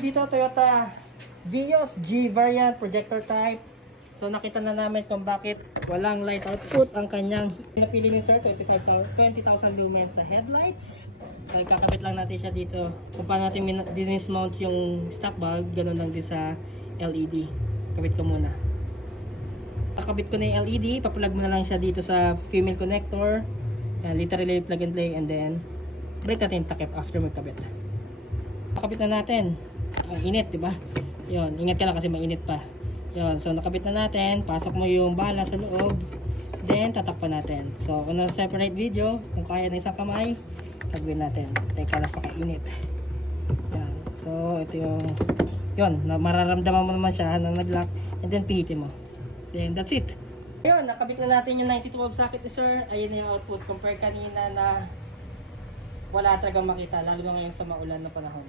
dito, Toyota Vios G variant projector type. So nakita na namin kung bakit walang light output ang kanyang pinapili ni Sir, 20,000 lumens sa headlights. So kakabit lang natin siya dito. Kung paano natin dinismount yung stock bulb, ganun lang din sa LED. Kabit ko muna. Kakabit ko na yung LED, paplug mo na lang siya dito sa female connector. Literally plug and play, and then break natin takip after magkabit. Pakabit na natin. Ang init, diba? Yun, ingat ka lang kasi mainit pa. Yun, so nakabit na natin. Pasok mo yung bala sa loob. Then, tatakpan natin. So, kung na-separate video, kung kaya na isang kamay, tagwin natin. Teka, napakainit. Yan. So, ito yung, yun, mararamdaman mo naman siya na nag-lock. And then, pihitin mo. Then, that's it. Ayun, nakabit na natin yung 9012 socket ni Sir. Ayun yung output. Compare kanina na wala talagang makita, lalo na ngayon sa maulan na panahon.